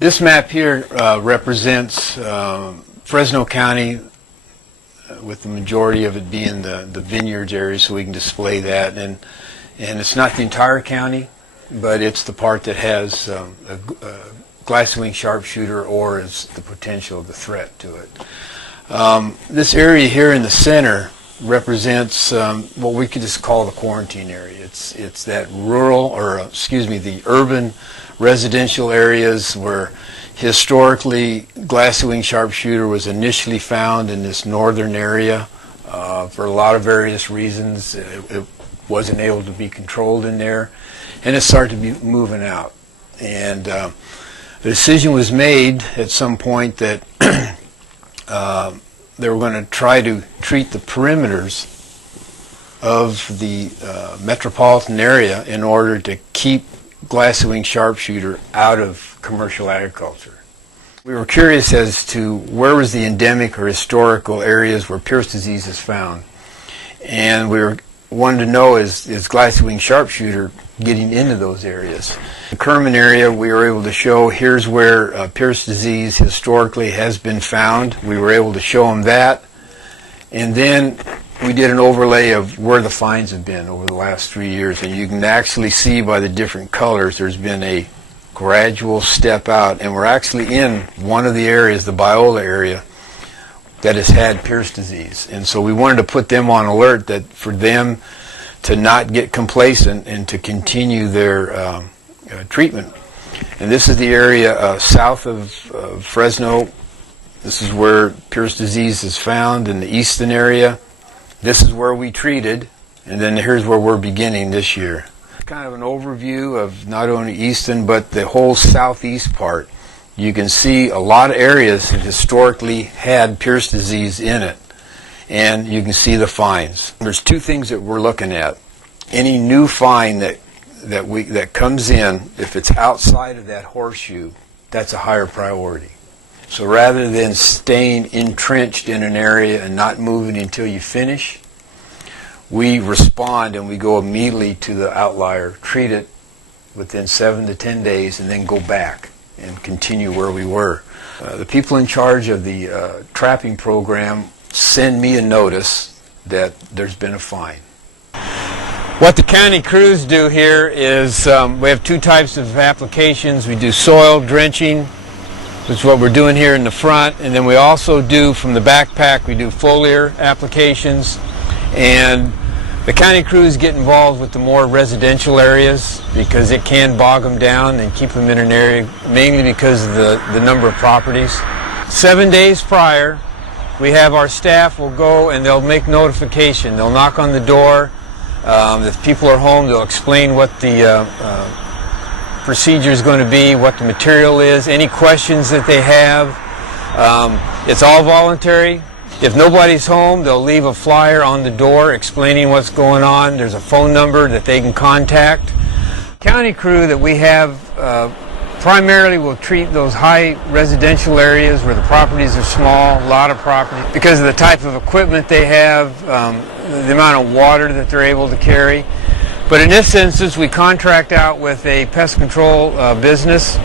This map here represents Fresno County, with the majority of it being the vineyards area, so we can display that. And it's not the entire county, but it's the part that has a glassy-winged sharpshooter, or is the potential of the threat to it. This area here in the center represents what we could just call the quarantine area. It's that rural, or the urban residential areas where historically glassy-winged sharpshooter was initially found in this northern area for a lot of various reasons. It wasn't able to be controlled in there, and it started to be moving out. And the decision was made at some point that they were going to try to treat the perimeters of the metropolitan area in order to keep glassy-winged sharpshooter out of commercial agriculture. We were curious as to where was the endemic or historical areas where Pierce disease is found, and we wanted to know, is glassy-winged sharpshooter getting into those areas. The Kerman area, we were able to show here's where Pierce disease historically has been found. We were able to show them that, and then we did an overlay of where the finds have been over the last 3 years, and you can actually see by the different colors there's been a gradual step out, and we're actually in one of the areas, the Biola area, that has had Pierce disease. And so we wanted to put them on alert, that for them to not get complacent and to continue their treatment. And this is the area south of Fresno. This is where Pierce disease is found in the eastern area. This is where we treated, and then here's where we're beginning this year. Kind of an overview of not only eastern, but the whole southeast part. You can see a lot of areas that historically had Pierce disease in it, and you can see the finds. There's two things that we're looking at. Any new find that comes in, if it's outside of that horseshoe, that's a higher priority. So rather than staying entrenched in an area and not moving until you finish, we respond and we go immediately to the outlier, treat it within 7 to 10 days, and then go back and continue where we were. The people in charge of the trapping program send me a notice that there's been a find. What the county crews do here is we have two types of applications. We do soil drenching, which is what we're doing here in the front, and then we also do, from the backpack, we do foliar applications. And the county crews get involved with the more residential areas because it can bog them down and keep them in an area, mainly because of the number of properties. 7 days prior, we have our staff will go and they'll make notification. They'll knock on the door. If people are home, they'll explain what the procedure is going to be, what the material is, any questions that they have. It's all voluntary. If nobody's home, they'll leave a flyer on the door explaining what's going on. There's a phone number that they can contact. County crew that we have primarily will treat those high residential areas where the properties are small, a lot of property, because of the type of equipment they have, the amount of water that they're able to carry. But in this instance, we contract out with a pest control business.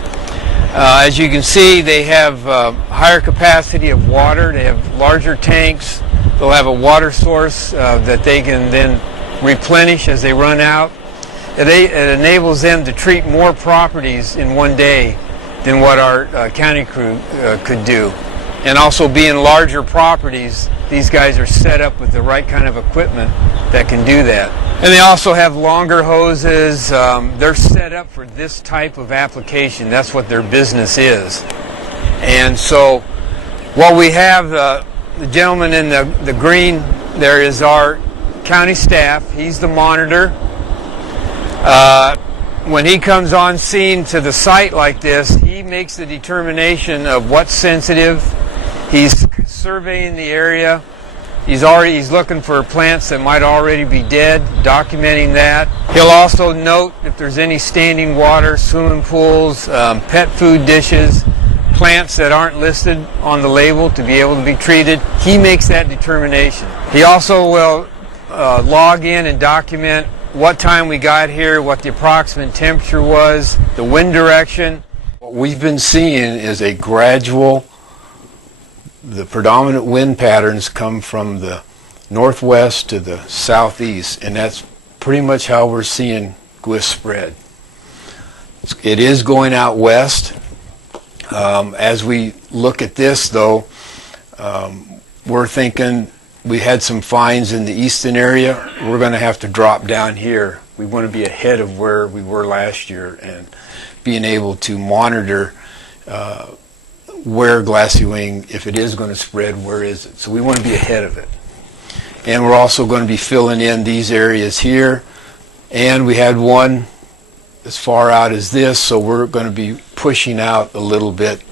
As you can see, they have higher capacity of water. They have larger tanks. They'll have a water source that they can then replenish as they run out. It enables them to treat more properties in one day than what our county crew could do. And also, being larger properties, these guys are set up with the right kind of equipment that can do that. And they also have longer hoses. They're set up for this type of application. That's what their business is. And so what we have, the gentleman in the green there is our county staff. He's the monitor. When he comes on scene to the site like this, he makes the determination of what's sensitive. He's surveying the area. He's looking for plants that might already be dead, documenting that. He'll also note if there's any standing water, swimming pools, pet food dishes, plants that aren't listed on the label to be able to be treated. He makes that determination. He also will log in and document what time we got here, what the approximate temperature was, the wind direction. What we've been seeing is a gradual, the predominant wind patterns come from the northwest to the southeast, and that's pretty much how we're seeing GWSS spread. It is going out west. As we look at this, though, we're thinking we had some finds in the eastern area. We're going to have to drop down here. We want to be ahead of where we were last year and being able to monitor where glassy wing, if it is going to spread, where is it? So we want to be ahead of it. And we're also going to be filling in these areas here. And we had one as far out as this, so we're going to be pushing out a little bit,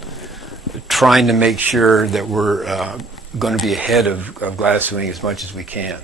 trying to make sure that we're going to be ahead of glassy wing as much as we can.